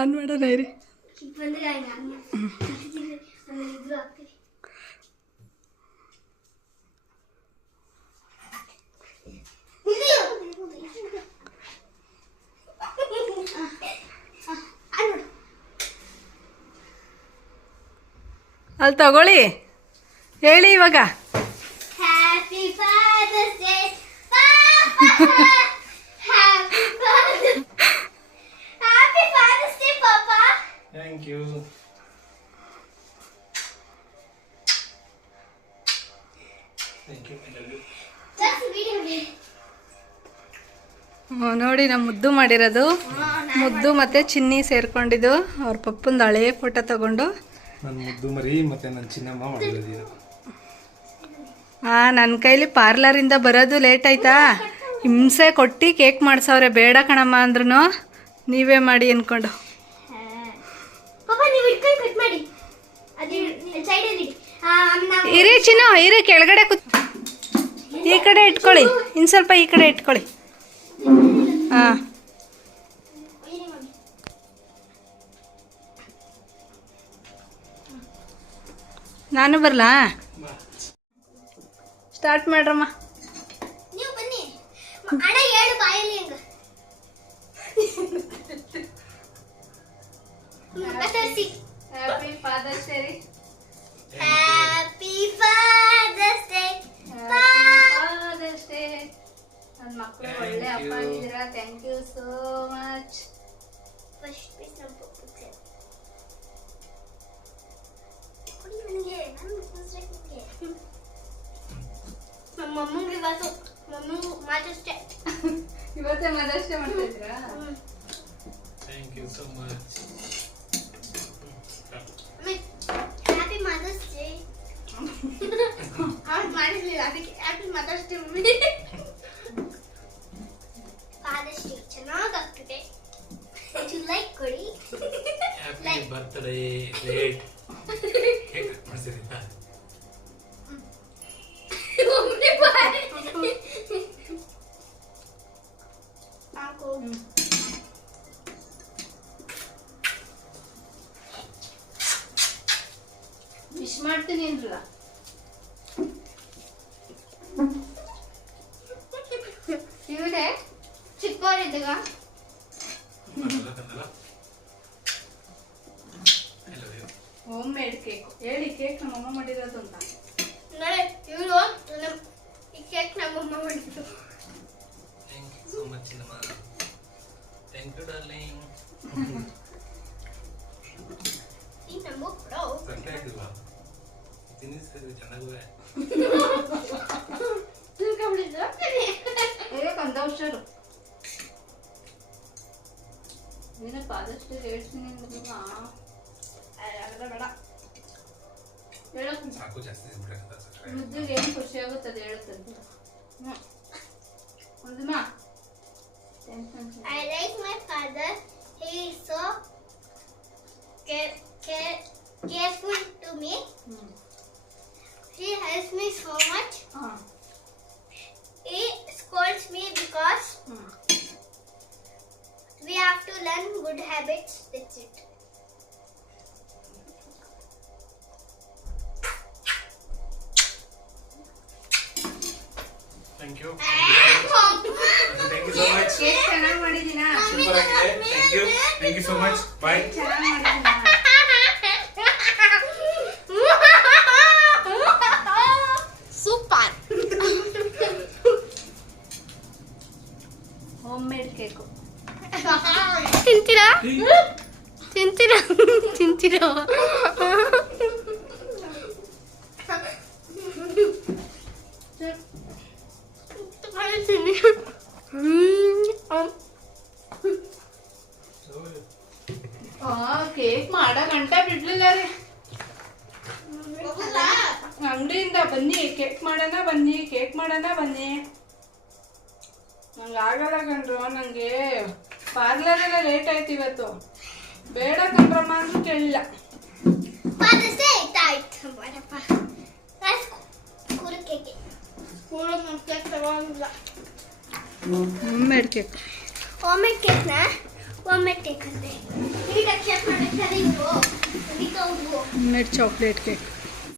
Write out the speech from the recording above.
On ಮಾಡೋಣ ಇರಿ. ಅಲ್ಲಿ ತಗೊಳ್ಳಿ, ಹೇಳಿ ಇವಾಗ. Happy father's day happy father's day ಪಾಪಾ. Thank you. ನೋಡಿ ನಮ್ಮ ಮುದ್ದು ಮಾಡಿರೋದು, ಮುದ್ದು ಮತ್ತು ಚಿನ್ನಿ ಸೇರ್ಕೊಂಡಿದ್ದು ಅವ್ರ ಪಪ್ಪಂದು ಹಳೆಯ ಫೋಟೋ ತಗೊಂಡು. ನನ್ನ ಮುದ್ದು ಮರಿ ಮತ್ತು ನನ್ನ ಚಿನ್ನಮ್ಮ ಮಾಡಿರೋದು. ನನ್ನ ಕೈಲಿ ಪಾರ್ಲರಿಂದ ಬರೋದು ಲೇಟ್ ಆಯ್ತಾ, ಹಿಂಸೆ ಕೊಟ್ಟು ಕೇಕ್ ಮಾಡ್ಸವ್ರೆ. ಬೇಡ ಕಣಮ್ಮ ಅಂದ್ರೂ ನೀವೇ ಮಾಡಿ ಅಂದ್ಕೊಂಡು. ಇರಿ ಚಿನ್ನು, ಇರಿ ಕೆಳಗಡೆ ಈ ಕಡೆ ಇಟ್ಕೊಳ್ಳಿ, ಇನ್ನು ಸ್ವಲ್ಪ ಈ ಕಡೆ ಇಟ್ಕೊಳ್ಳಿ. ಹಾಂ, ನಾನು ಬರಲಾ? ಸ್ಟಾರ್ಟ್ ಮಾಡ್ರಮ್ಮ. ನೀವು ಬನ್ನಿ ಅಣ್ಣ, ಹೇಳು ಬಾಯಲ್ಲಿ ಹಂಗ. Happy father's day. Happy father's day. Father's day. ನನ್ನ ಮಕ್ಕಳು ಒಳ್ಳೆ ಅಪ್ಪ ಆಗಿದ್ದೀರಾ. Thank you so much. First piece ನಮ್ಮ ಪಪ್ಪುಗೆ ಕೊಡಿ ನನಗೆ. ನಾನು ಮುಗಿಸ್ಬೇಕು ನಿಮಗೆ. ನಮ್ಮ ಮಮ್ಮಂಗೆ ಇವತ್ತು ಮಾತಷ್ಟೇ. ಇವತ್ತೇ ಮದಷ್ಟೇ ಮಾಡ್ತಾ ಇದ್ದೀರಾ? Thank you so much. Happy mother's day. ಅವ್ರು ಮಾಡಿರ್ಲಿಲ್ಲ, ಅದಕ್ಕೆ happy mother's day. Father's day ಚೆನ್ನಾಗಾಗ್ತದೆ. ಲೈಕ್ ಕೊಡಿ. Happy birthday late. Cake cut ಮಾಡ್ಸಿದ್ದೀರಾ? ವಿಶ್ ಮಾಡ್ತೀನಿ ಅಂದ್ರಲ್ಲ. ಇವನೇ ಚಿಕ್ಕವರಿದ್ದಾಗ ಹೋಮ್ ಮೇಡ್ ಕೇಕ್. ಹೇಳಿ, ಕೇಕ್ ನಮ್ಮಮ್ಮ ಮಾಡಿರೋದು ಅಂತ. ನೋಡಿ, ಇವರು ಈ ಕೇಕ್ ನಮ್ಮಮ್ಮ ಮಾಡಿದ್ರು. ಥ್ಯಾಂಕ್ ಯು ಸೋ ಮಚ್ ಚಿನ್ನಮ್ಮ. Thank you darling. ಈ ನಮ್ಮ ಬ್ರೋ ಸಂತೆ ಆಗಿಲ್ವಾ? ತಿನ್ನಿಸಿದ್ರೆ ಚೆನ್ನಾಗುವೆ. ತಿಳ್ಕೊಂಡ್ಬಿಟ್ಟಿದ್ರು. ಕಂದ ಹುಷಾರು. ಏನಪ್ಪ ಆದಷ್ಟು ಹೇಳ್ತೀನಿ ಅಂದ್ರಲ್ವಾ? ಬೇಡ ಹೇಳಕ್ ಸಾಕು, ಜಾಸ್ತಿ ತಿನ್ಬಿಟ್ರೆ ಮುದ್ದಿಗೆ ಏನು ಖುಷಿ ಆಗುತ್ತದೆ ಹೇಳುತ್ತದೆ. ಒಂದಮ್ಮ I like my father. He is so careful to me. He helps me so much. He scolds me because we have to learn good habits. That's it. Thank you. Thank you so much. Cake ಚೆನ್ನಾಗಿ ಮಾಡಿದ್ದೀನಾ? Super ಆಗಿದೆ. Thank you so much. Bye. ಚೆನ್ನಾಗಿ ಮಾಡಿದ್ದೀನಾ? Super. Home made cake. ತಿಂತೀರಾ? ತಿಂತೀರಾ? ತಿಂತೀರಾ? Cake ಮಾಡೋ ಗಂಟೆ ಬಿಡ್ಲಿಲ್ಲ ರೀ. ಅಂಗಡಿಯಿಂದ ಬನ್ನಿ, ಕೇಕ್ ಮಾಡೋಣ ಬನ್ನಿ, ಕೇಕ್ ಮಾಡೋಣ ಬನ್ನಿ. ನಂಗೆ ಆಗಲ್ಲ ಕಣ್ರು, ನನಗೆ ಪಾರ್ಲರೆಲ್ಲ ಲೇಟ್ ಆಯ್ತು ಇವತ್ತು. ಬೇಡ ಕಣ್ರಮ್ಮ ಅಂತ ಕೇಳಿಲ್ಲ. Home made cake. Home made ಕೇಕ್ನ ಹೋಮ್ ಮೇಡ್ ಕೇಕ್ ಅಂತೆ. ಚಾಕ್ಲೇಟ್ ಕೇಕ್ ಮಾಡ್ಬೇಕಾದ್ರೆ ಇವರು ಮಿಡ್ ಚಾಕ್ಲೇಟ್ ಕೇಕ್